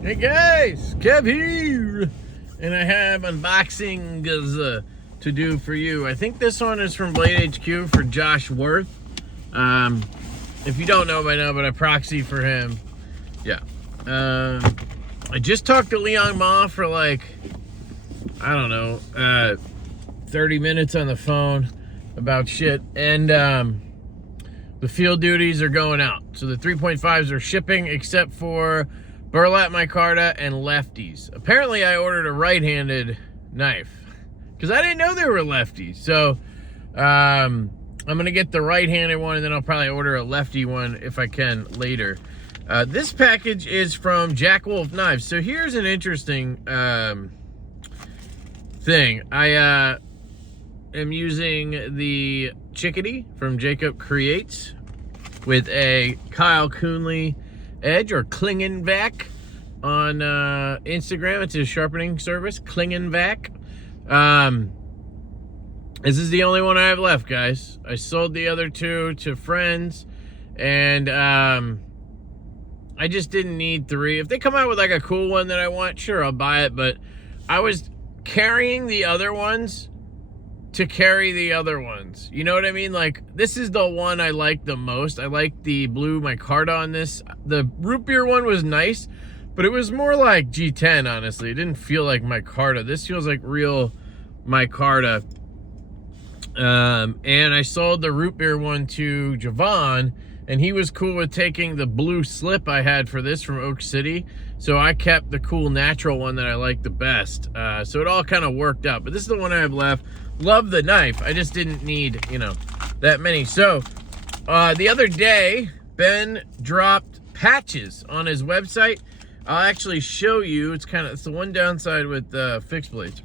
Hey guys, Kev here, and I have unboxings to do for you. I think this one is from Blade HQ for Josh Worth. If you don't know by now, but I proxy for him. Yeah. I just talked to Leon Ma for like, I don't know, 30 minutes on the phone about shit, and the field duties are going out. So the 3.5s are shipping except for Burlap Micarta and Lefties. Apparently I ordered a right-handed knife because I didn't know they were lefties. So I'm gonna get the right-handed one, and then I'll probably order a lefty one if I can later. This package is from Jack Wolf Knives. So here's an interesting thing. I am using the Chickadee from Jacob Creates with a Kyle Coonley edge, or Klingenvac on Instagram. It's his sharpening service, Klingenvac. This is the only one I have left, guys. I sold the other two to friends, and I just didn't need three. If they come out with like a cool one that I want, sure, I'll buy it, but I was carrying the other ones to carry the other ones. You know what I mean? Like, this is the one I like the most. I like the blue micarta on this. The root beer one was nice, but it was more like G10, honestly. It didn't feel like micarta. This feels like real micarta. And I sold the root beer one to Javon, and he was cool with taking the blue slip I had for this from Oak City. So I kept the cool natural one that I like the best. So it all kind of worked out. But this is the one I have left. Love the knife. I just didn't need, you know, that many. So the other day, Ben dropped patches on his website. I'll actually show you. It's the one downside with fixed blades.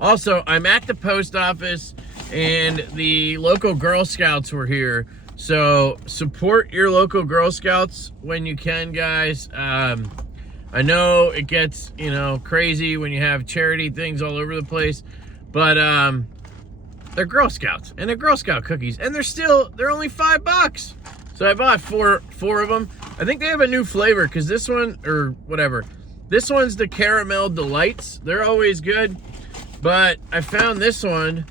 Also, I'm at the post office, and the local Girl Scouts were here. So support your local Girl Scouts when you can, guys. I know it gets, you know, crazy when you have charity things all over the place, but they're Girl Scouts, and they're Girl Scout cookies, and they're only $5. So I bought four of them. I think they have a new flavor, because this one, or whatever, this one's the Caramel Delights. They're always good, but I found this one,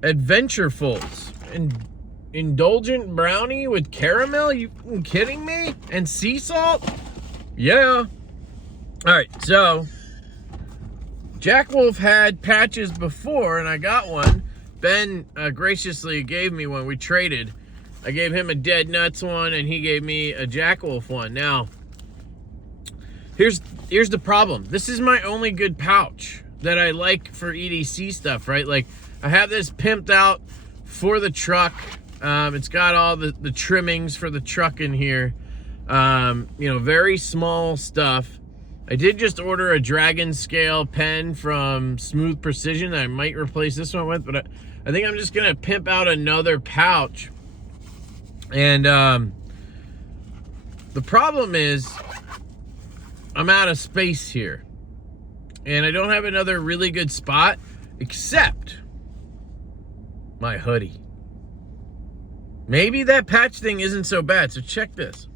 Adventurefuls, and indulgent brownie with caramel. You kidding me? And sea salt? Yeah. All right, so Jack Wolf had patches before, and I got one. Ben graciously gave me one. We traded. I gave him a Dead Nuts one, and he gave me a Jack Wolf one. Now, here's the problem. This is my only good pouch that I like for EDC stuff, right? Like, I have this pimped out for the truck. It's got all the trimmings for the truck in here. You know, very small stuff. I did just order a dragon scale pen from Smooth Precision that I might replace this one with, but I think I'm just gonna pimp out another pouch. And the problem is I'm out of space here, and I don't have another really good spot except my hoodie. Maybe that patch thing isn't so bad, so check this.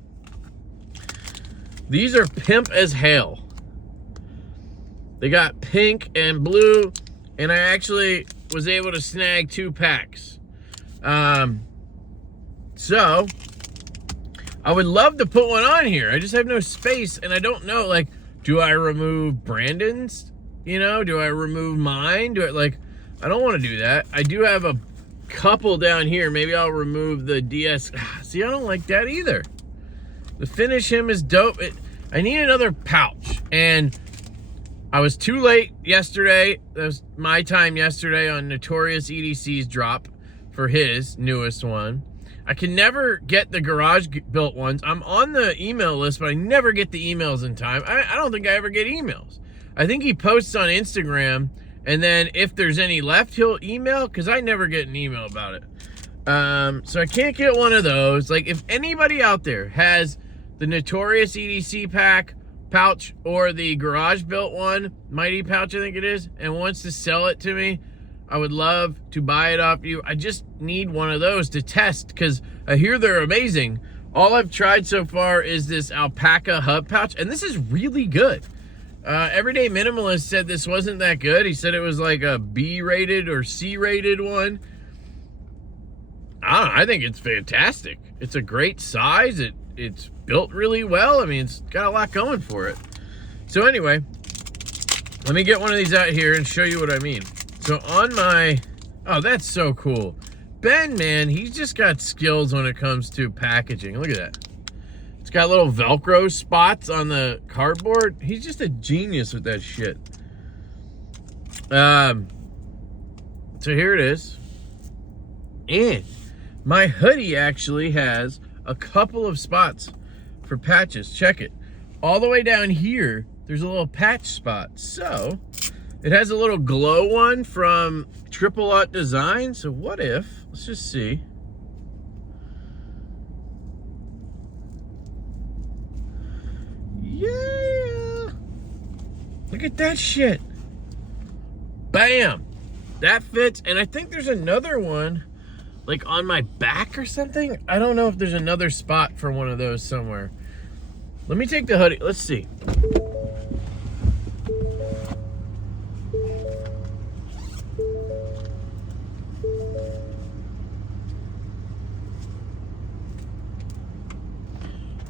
These are pimp as hell. They got pink and blue, and I actually was able to snag 2 packs. So I would love to put one on here. I just have no space, and I don't know, like, do I remove Brandon's? You know, do I remove mine? I don't want to do that. I do have a couple down here. Maybe I'll remove the DS. See, I don't like that either. The Finish Him is dope. I need another pouch, and I was too late yesterday. That was my time yesterday on Notorious EDC's drop for his newest one. I can never get the garage built ones. I'm on the email list, but I never get the emails in time. I don't think I ever get emails. I think he posts on Instagram, and then if there's any left, he'll email, because I never get an email about it. So I can't get one of those. Like, if anybody out there has the Notorious EDC pouch or the garage built one, Mighty pouch I think it is, and wants to sell it to me, I would love to buy it off you. I just need one of those to test, because I hear they're amazing, All I've tried so far is this alpaca hub pouch, and this is really good. Everyday Minimalist said this wasn't that good. He said it was like a B-rated or C-rated one. I don't know, I think it's fantastic. It's a great size. It's built really well. I mean, it's got a lot going for it. So anyway, let me get one of these out here and show you what I mean. So on my, oh, that's so cool. Ben, man, he's just got skills when it comes to packaging. Look at that. It's got little Velcro spots on the cardboard. He's just a genius with that shit. So here it is. And my hoodie actually has a couple of spots for patches. Check it. All the way down here, there's a little patch spot. So it has a little glow one from Triple Aught Design. So what if, let's just see. Yeah. Look at that shit. Bam. That fits. And I think there's another one like on my back or something. I don't know if there's another spot for one of those somewhere. Let me take the hoodie. Let's see.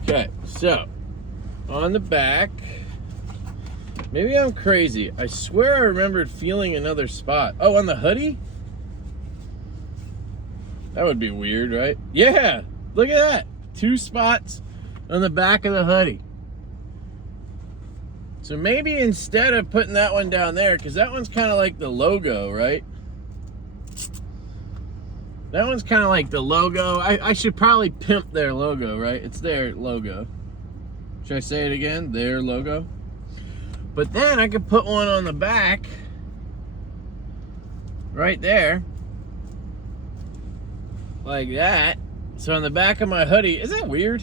Okay, so on the back, maybe I'm crazy. I swear I remembered feeling another spot. Oh, on the hoodie? That would be weird, right? Yeah, look at that. 2 spots on the back of the hoodie. So maybe instead of putting that one down there, because that one's kind of like the logo, right? That one's kind of like the logo. I should probably pimp their logo, right? It's their logo. Should I say it again? Their logo. But then I could put one on the back, right there, like that. So on the back of my hoodie, is that weird?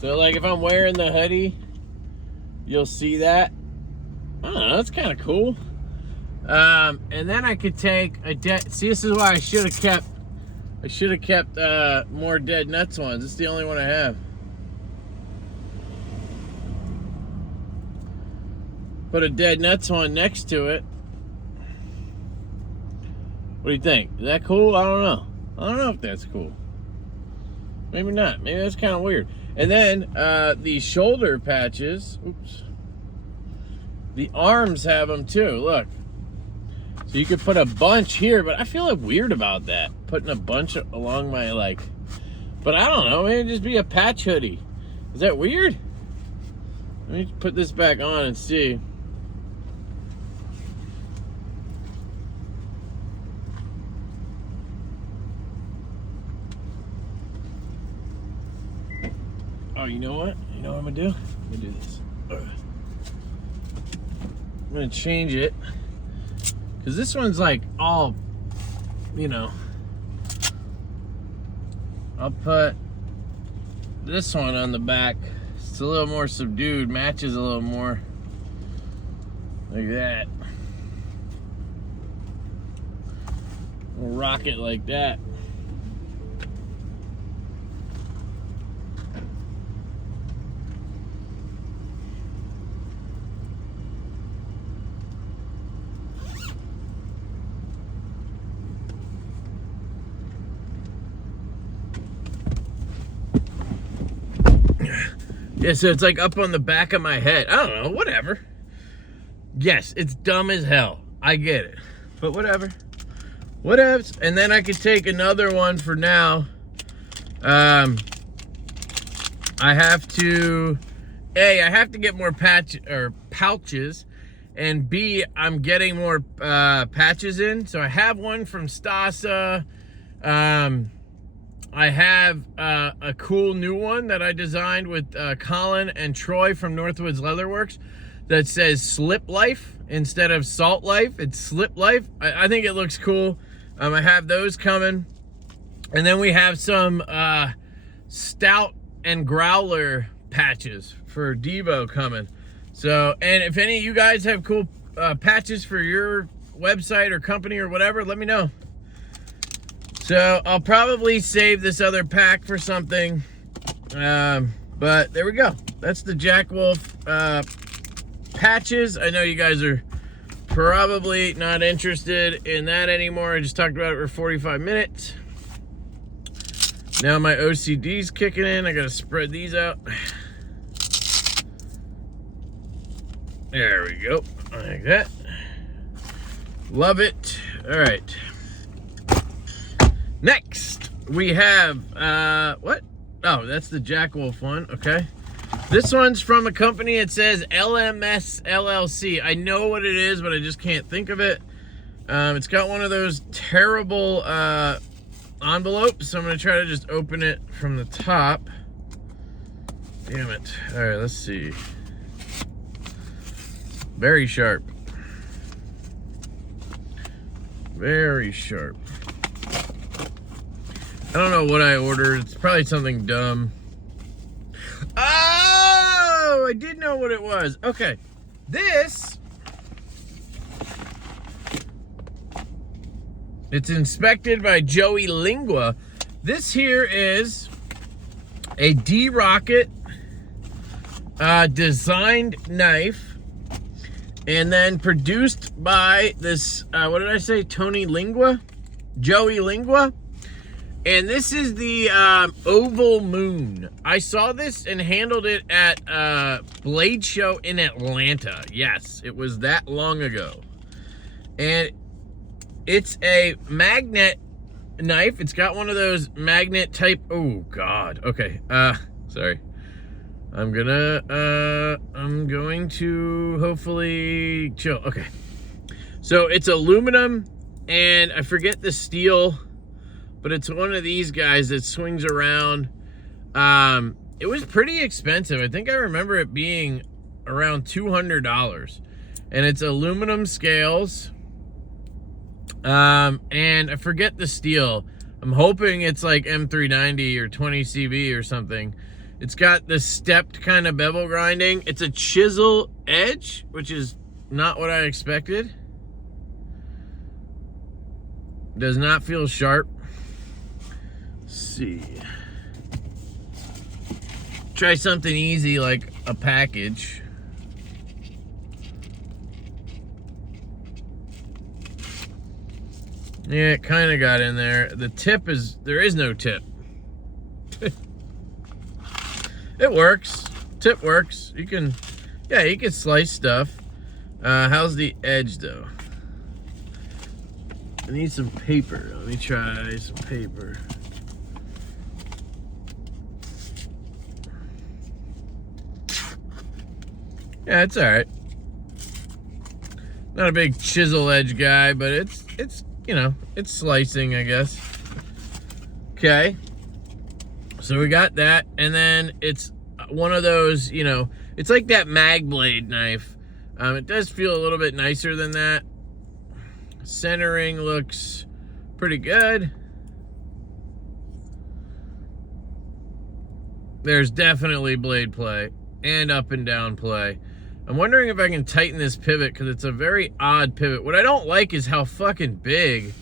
So like if I'm wearing the hoodie, you'll see that. I don't know, that's kind of cool. And then I could take a see, this is why I should have kept more Dead Nuts ones. It's the only one I have. Put a Dead Nuts one next to it. What do you think? Is that cool? I don't know. I don't know if that's cool. Maybe not. Maybe that's kind of weird. And then the shoulder patches. Oops. The arms have them too. Look. So you could put a bunch here, but I feel like weird about that. Putting a bunch along my like. But I don't know. Maybe it'd just be a patch hoodie. Is that weird? Let me put this back on and see. Oh, you know what? You know what I'm gonna do? I'm gonna do this. I'm gonna change it. Because this one's like all, you know. I'll put this one on the back. It's a little more subdued, matches a little more. Like that. We'll rock it like that. Yeah, so it's like up on the back of my head. I don't know, whatever. Yes, it's dumb as hell. I get it. But whatever. Whatevs. And then I could take another one for now. I have to, A, I have to get more pouches. And B, I'm getting more patches in. So I have one from Stasa. I have a cool new one that I designed with Colin and Troy from Northwoods Leatherworks that says Slip Life instead of Salt Life. It's Slip Life. I think it looks cool. I have those coming. And then we have some Stout and Growler patches for Divo coming. So, and if any of you guys have cool patches for your website or company or whatever, let me know. So I'll probably save this other pack for something. But there we go. That's the Jack Wolf patches. I know you guys are probably not interested in that anymore. I just talked about it for 45 minutes. Now my OCD's kicking in. I gotta spread these out. There we go, like that. Love it. All right. Next, we have, what? Oh, that's the Jack Wolf one, okay. This one's from a company, it says LMS LLC. I know what it is, but I just can't think of it. It's got one of those terrible envelopes, so I'm gonna try to just open it from the top. Damn it. All right, let's see. Very sharp. Very sharp. I don't know what I ordered. It's probably something dumb. Oh, I did know what it was. Okay. This, it's inspected by Joey Lingua. This here is a D-Rocket designed knife. And then produced by this, what did I say? Tony Lingua? Joey Lingua? And this is the Ovalmoon. I saw this and handled it at Blade Show in Atlanta. Yes, it was that long ago. And it's a magnet knife. It's got one of those magnet type, oh God, okay, sorry. I'm going to hopefully chill. Okay. So it's aluminum and I forget the steel, but it's one of these guys that swings around. It was pretty expensive. I think I remember it being around $200, and it's aluminum scales. And I forget the steel. I'm hoping it's like M390 or 20 CV or something. It's got the stepped kind of bevel grinding. It's a chisel edge, which is not what I expected. Does not feel sharp. Let's see. Try something easy like a package. Yeah, it kind of got in there. The tip is, there is no tip. It works. Tip works. You can, yeah, you can slice stuff. How's the edge though? I need some paper. Let me try some paper. Yeah, it's all right. Not a big chisel edge guy, but it's you know, it's slicing, I guess. Okay. So we got that, and then it's one of those, you know, it's like that mag blade knife. It does feel a little bit nicer than that. Centering looks pretty good. There's definitely blade play and up and down play. I'm wondering if I can tighten this pivot because it's a very odd pivot. What I don't like is how fucking big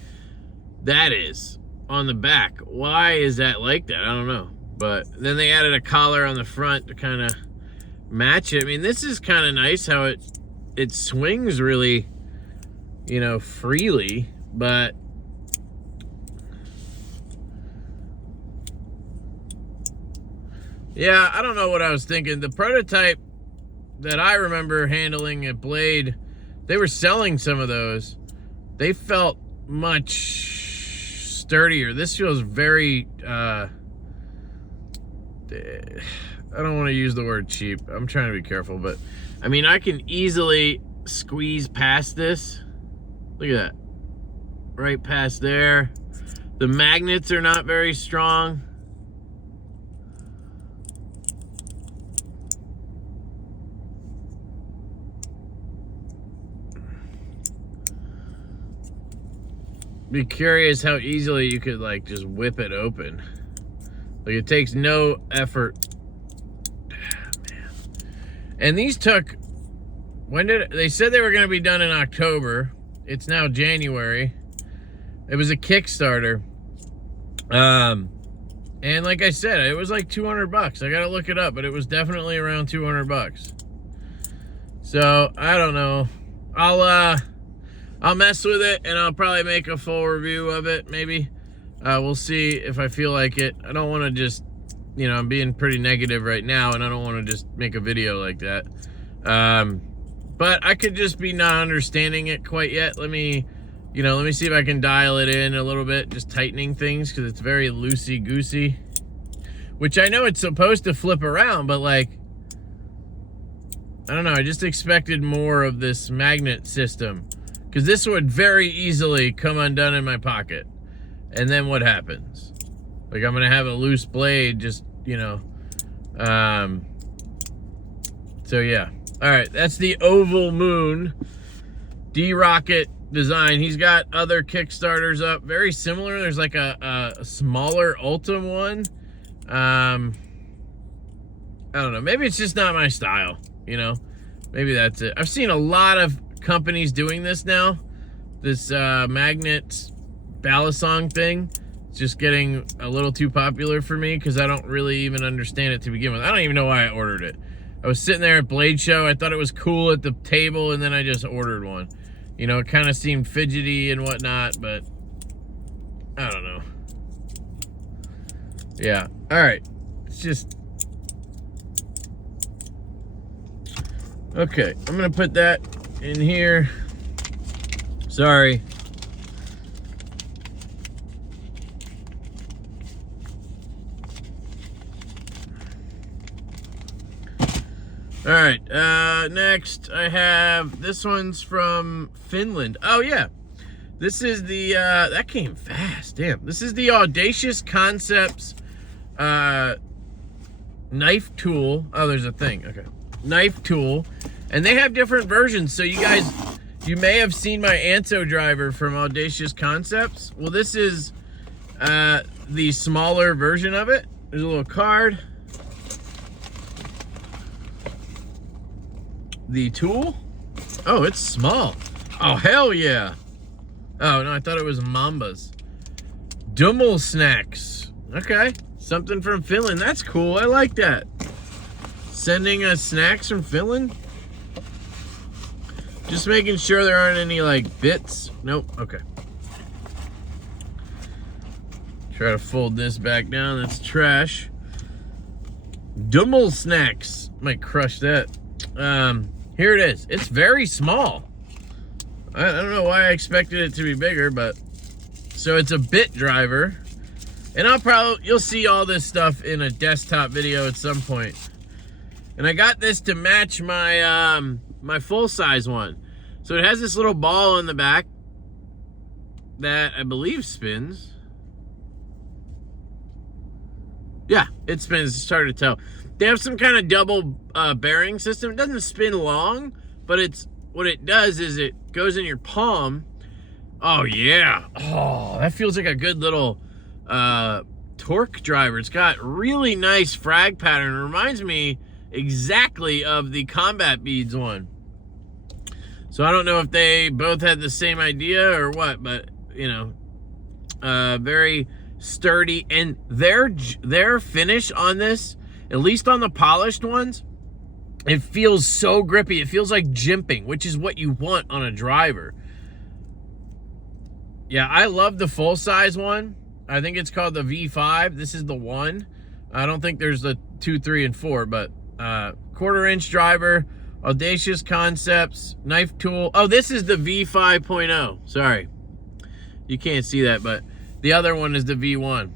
that is on the back. Why is that like that? I don't know. But then they added a collar on the front to kind of match it. I mean, this is kind of nice how it swings really, you know, freely, but yeah, I don't know what I was thinking. The prototype that I remember handling at Blade, they were selling some of those. They felt much sturdier. This feels very, I don't want to use the word cheap. I'm trying to be careful, but I mean, I can easily squeeze past this. Look at that. Right past there. The magnets are not very strong. Be curious how easily you could like just whip it open. Like it takes no effort. Man. And these took, when did they said they were going to be done in October. It's now January. It was a Kickstarter. And like I said, it was like 200 bucks. I gotta look it up, but it was definitely around 200 bucks. So I don't know. I'll mess with it, and I'll probably make a full review of it, maybe. We'll see if I feel like it. I don't want to just, you know, I'm being pretty negative right now, and I don't want to just make a video like that. But I could just be not understanding it quite yet. Let me see if I can dial it in a little bit, just tightening things, because it's very loosey-goosey. Which I know it's supposed to flip around, but like, I don't know, I just expected more of this magnet system. Because this would very easily come undone in my pocket. And then what happens? Like, I'm going to have a loose blade, just, you know. So, yeah. All right, that's the Ovalmoon D-Rocket design. He's got other Kickstarters up. Very similar. There's like a smaller Ultim one. I don't know. Maybe it's just not my style, you know. Maybe that's it. I've seen a lot of companies doing this now. This Magnetbalisong thing. It's just getting a little too popular for me because I don't really even understand it to begin with. I don't even know why I ordered it. I was sitting there at Blade Show. I thought it was cool at the table, and then I just ordered one. You know, it kind of seemed fidgety and whatnot, but I don't know. Yeah. All right. It's just... Okay. I'm going to put that in here. Sorry. All right, next I have, this one's from Finland. Oh yeah, this is the, that came fast, damn. This is the Audacious Concepts knife tool. Oh, there's a thing, okay. Knife tool, and they have different versions. So you guys, you may have seen my Anso driver from Audacious Concepts. Well, this is the smaller version of it. There's a little card. The tool. Oh, it's small. Oh, hell yeah. Oh, no, I thought it was Mambas. Dummel snacks. Okay, something from Finland. That's cool. I like that. Sending us snacks from Finland. Just making sure there aren't any, like, bits. Nope. Okay. Try to fold this back down. That's trash. Dummel snacks. Might crush that. Here it is. It's very small. I don't know why I expected it to be bigger, but... So it's a bit driver. And you'll see all this stuff in a desktop video at some point. And I got this to match my, my full-size one. So it has this little ball in the back that I believe spins. Yeah, it spins. It's hard to tell. They have some kind of double bearing system. It doesn't spin long, but what it does is it goes in your palm. Oh, yeah. Oh, that feels like a good little torque driver. It's got really nice frag pattern. It reminds me exactly of the Combat Beads one. So I don't know if they both had the same idea or what, but, you know, very sturdy. And their finish on this, at least on the polished ones, it feels so grippy. It feels like jimping, which is what you want on a driver. Yeah, I love the full-size one. I think it's called the V5. This is the one. I don't think there's the 2, 3, and 4, but quarter-inch driver, Audacious Concepts, knife tool. Oh, this is the V5.0. Sorry. You can't see that, but the other one is the V1.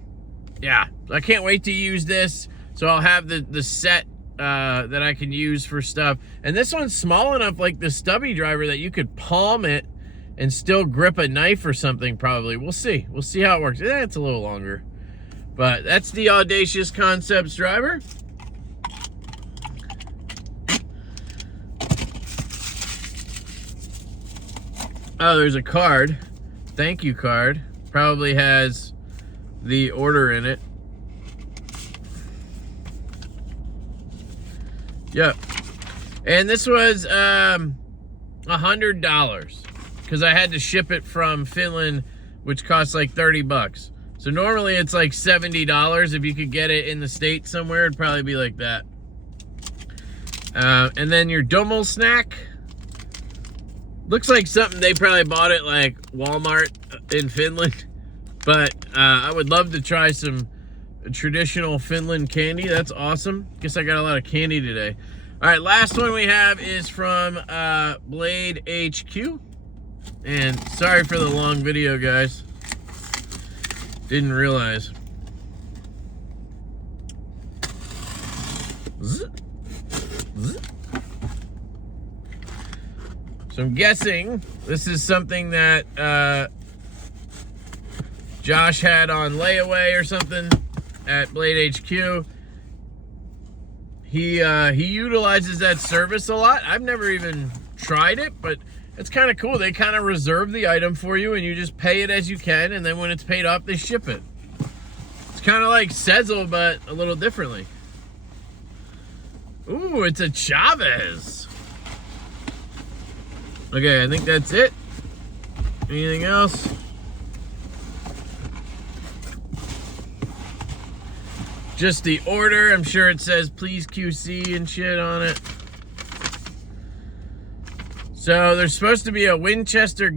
Yeah, I can't wait to use this. So I'll have the set that I can use for stuff. And this one's small enough, like the stubby driver, that you could palm it and still grip a knife or something, probably. We'll see. We'll see how it works. It's a little longer. But that's the Audacious Concepts driver. Oh, there's a card. Thank you card. Probably has the order in it. Yep. And this was $100 because I had to ship it from Finland, which costs like 30 bucks. So normally it's like $70. If you could get it in the States somewhere, it'd probably be like that. And then your Dummel snack. Looks like something they probably bought at like Walmart in Finland. But I would love to try some traditional Finland candy. That's awesome. Guess I got a lot of candy today. All right, last one we have is from Blade HQ. And sorry for the long video, guys. Didn't realize. So I'm guessing this is something that Josh had on layaway or something at Blade HQ. He utilizes that service a lot. I've never even tried it, but it's kind of cool. They kind of reserve the item for you, and you just pay it as you can, and then when it's paid off, they ship it. It's kind of like Sezzle, but a little differently. Ooh, it's a Chaves. Okay, I think that's it. Anything else? Just the order. I'm sure it says please QC and shit on it. So there's supposed to be a Winchester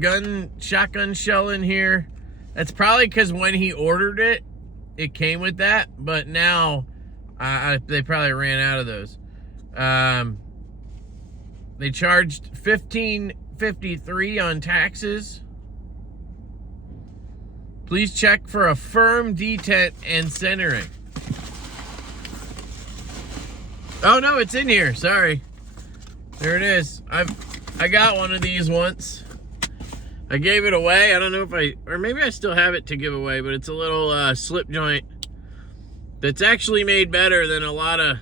shotgun shell in here. That's probably because when he ordered it, it came with that. But now they probably ran out of those. They charged $15.53 on taxes. Please check for a firm detent and centering. Oh no, it's in here. Sorry. There it is. I got one of these once. I gave it away. I don't know if or maybe I still have it to give away, but it's a little slip joint that's actually made better than a lot of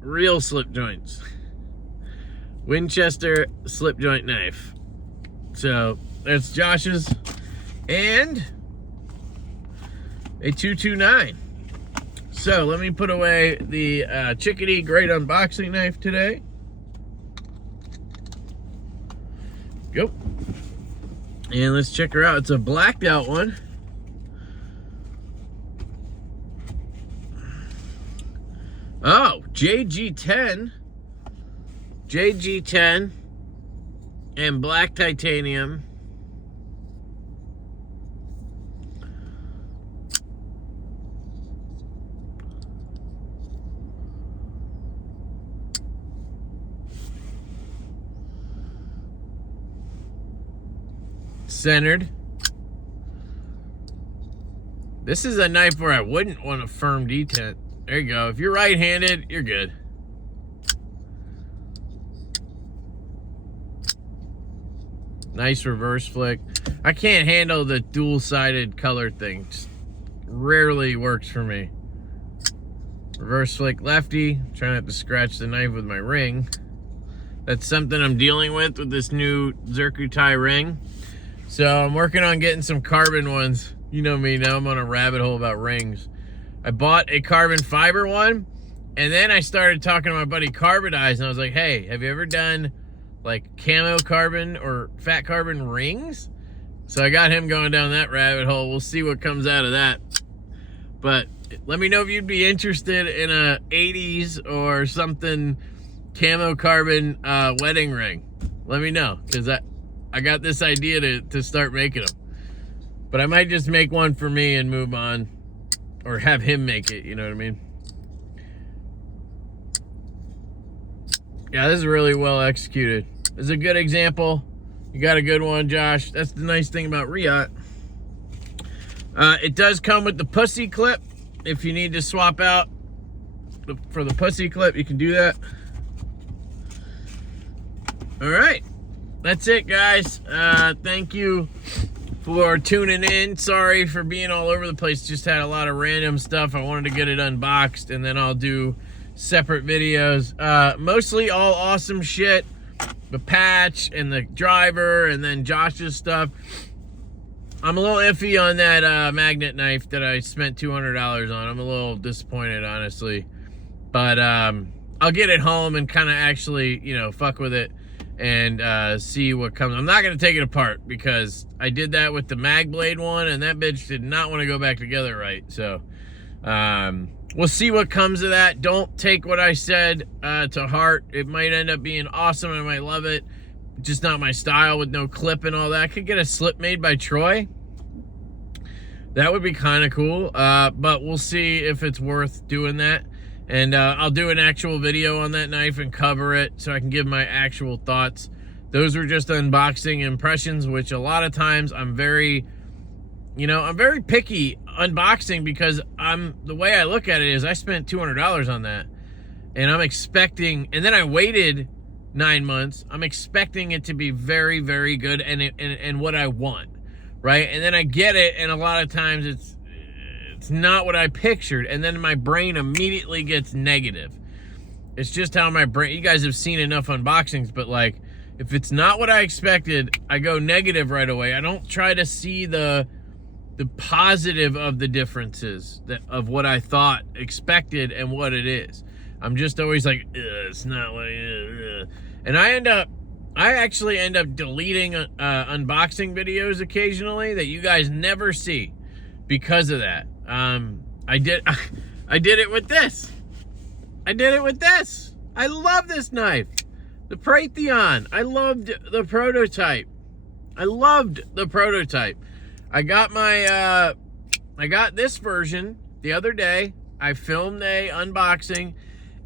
real slip joints. Winchester slip joint knife. So there's Josh's and a 229. So let me put away the Chickadee great unboxing knife today. Go. And let's check her out. It's a blacked out one. Oh, JG10. JG10 and black titanium. Centered. This is a knife where I wouldn't want a firm detent. There you go. If you're right-handed, you're good. Nice reverse flick. I can't handle the dual-sided color thing. Just rarely works for me. Reverse flick lefty. Trying not to scratch the knife with my ring. That's something I'm dealing with this new Zircuitai ring. So I'm working on getting some carbon ones. You know me, now I'm on a rabbit hole about rings. I bought a carbon fiber one, and then I started talking to my buddy Carbonize, and I was like, hey, have you ever done like camo carbon or fat carbon rings? So I got him going down that rabbit hole. We'll see what comes out of that. But let me know if you'd be interested in a 80s or something camo carbon wedding ring. Let me know, because I got this idea to start making them. But I might just make one for me and move on. Or have him make it, you know what I mean? Yeah, this is really well executed. This is a good example. You got a good one, Josh. That's the nice thing about Riot. It does come with the pussy clip. If you need to swap out for the pussy clip, you can do that. All right. That's it, guys. Thank you for tuning in. Sorry for being all over the place. Just had a lot of random stuff. I wanted to get it unboxed, and then I'll do separate videos. Mostly all awesome shit. The patch and the driver, and then Josh's stuff. I'm a little iffy on that magnet knife that I spent $200 on. I'm a little disappointed, honestly. But I'll get it home and kind of actually, you know, fuck with it and see what comes. I'm not going to take it apart because I did that with the mag blade one, and that bitch did not want to go back together right. So we'll see what comes of that. Don't take what I said to heart. It might end up being awesome. I might love it. Just not my style with no clip and all that. I could get a slip made by Troy. That would be kind of cool. But we'll see if it's worth doing that. And I'll do an actual video on that knife and cover it so I can give my actual thoughts. Those were just unboxing impressions, which a lot of times I'm very picky unboxing because the way I look at it is I spent $200 on that. And I'm expecting, and then I waited 9 months. I'm expecting it to be very, very good and what I want, right? And then I get it, and a lot of times it's not what I pictured, and then my brain immediately gets negative. It's just how my brain, you guys have seen enough unboxings, but like, if it's not what I expected, I go negative right away. I don't try to see the positive of the differences of what I thought expected and what it is. I'm just always like, it's not what it is. And I actually end up deleting unboxing videos occasionally that you guys never see because of that. I did it with this. I love this knife. The Praytheon. I loved the prototype. I got this version the other day. I filmed a unboxing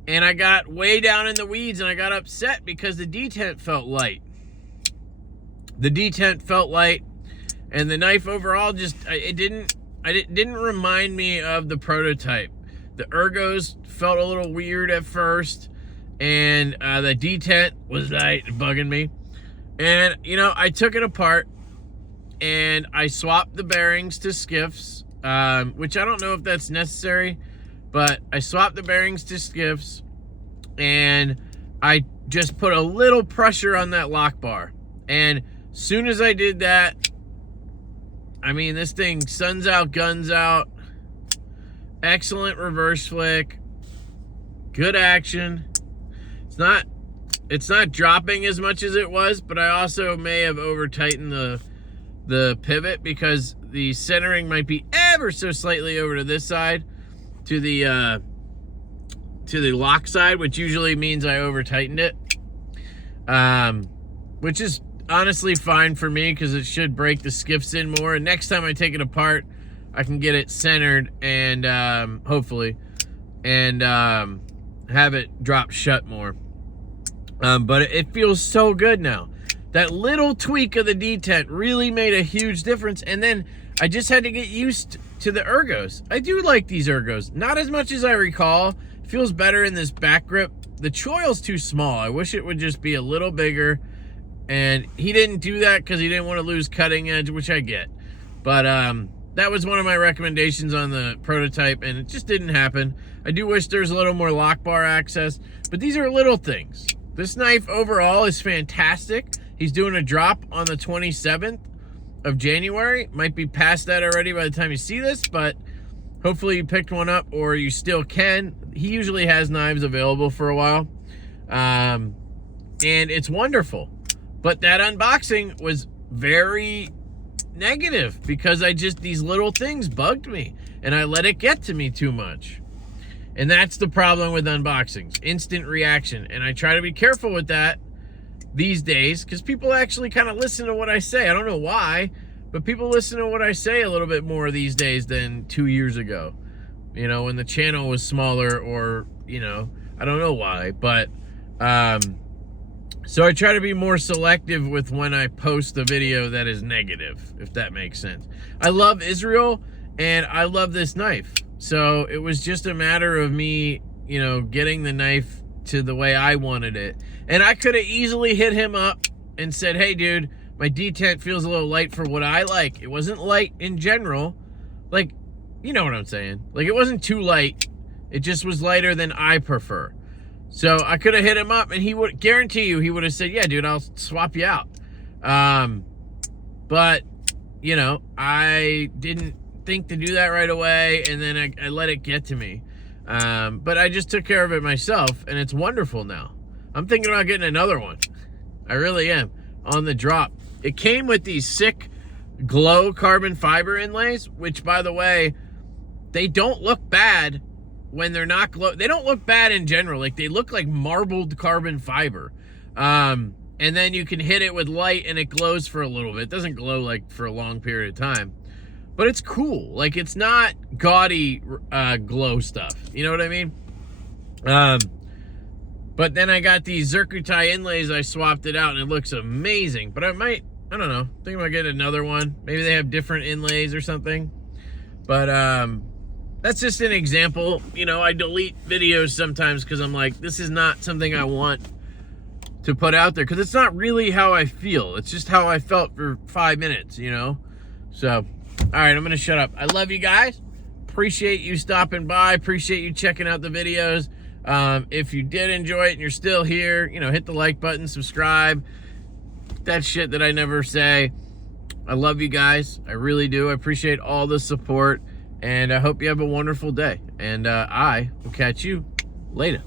and I got way down in the weeds and I got upset because the detent felt light. And the knife overall it didn't remind me of the prototype. The ergos felt a little weird at first, and the detent was bugging me. And I took it apart and I swapped the bearings to skiffs, which I don't know if that's necessary, but I swapped the bearings to skiffs and I just put a little pressure on that lock bar. And soon as I did that, I mean, this thing suns out, guns out, excellent reverse flick, good action. It's not dropping as much as it was, but I also may have over tightened the pivot because the centering might be ever so slightly over to this side, to the lock side, which usually means I over tightened it, which is honestly fine for me because it should break the skiffs in more. And next time I take it apart, I can get it centered and hopefully, and have it drop shut more. But it feels so good now. That little tweak of the detent really made a huge difference. And then I just had to get used to the ergos. I do like these ergos, not as much as I recall. It feels better in this back grip. The choil's too small. I wish it would just be a little bigger. And he didn't do that because he didn't want to lose cutting edge, which I get. But that was one of my recommendations on the prototype, and it just didn't happen. I do wish there's a little more lock bar access, but these are little things. This knife overall is fantastic. He's doing a drop on the 27th of January. Might be past that already by the time you see this, but hopefully you picked one up or you still can. He usually has knives available for a while. And it's wonderful. But that unboxing was very negative because these little things bugged me and I let it get to me too much. And that's the problem with unboxings, instant reaction. And I try to be careful with that these days because people actually kind of listen to what I say. I don't know why, but people listen to what I say a little bit more these days than 2 years ago, when the channel was smaller, or I don't know why, but so I try to be more selective with when I post the video that is negative, if that makes sense. I love Israel and I love this knife. So it was just a matter of me, getting the knife to the way I wanted it. And I could have easily hit him up and said, hey dude, my detent feels a little light for what I like. It wasn't light in general. Like, you know what I'm saying? Like, it wasn't too light. It just was lighter than I prefer. So I could have hit him up and he would guarantee you, he would have said, yeah, dude, I'll swap you out. But, I didn't think to do that right away. And then I let it get to me. But I just took care of it myself and it's wonderful now. I'm thinking about getting another one. I really am on the drop. It came with these sick glow carbon fiber inlays, which, by the way, they don't look bad when they're not glow. They don't look bad in general. Like, they look like marbled carbon fiber. And then you can hit it with light and it glows for a little bit. It doesn't glow like for a long period of time, but it's cool. Like, it's not gaudy glow stuff. You know what I mean? But then I got these Zircuti inlays. I swapped it out and it looks amazing. But I don't know. I think I might get another one. Maybe they have different inlays or something. But that's just an example. You know, I delete videos sometimes because I'm like, this is not something I want to put out there, because it's not really how I feel. It's just how I felt for 5 minutes, you know? So, all right, I'm going to shut up. I love you guys. Appreciate you stopping by. Appreciate you checking out the videos. If you did enjoy it and you're still here, you know, hit the like button, subscribe. That shit that I never say. I love you guys. I really do. I appreciate all the support, and I hope you have a wonderful day. And I will catch you later.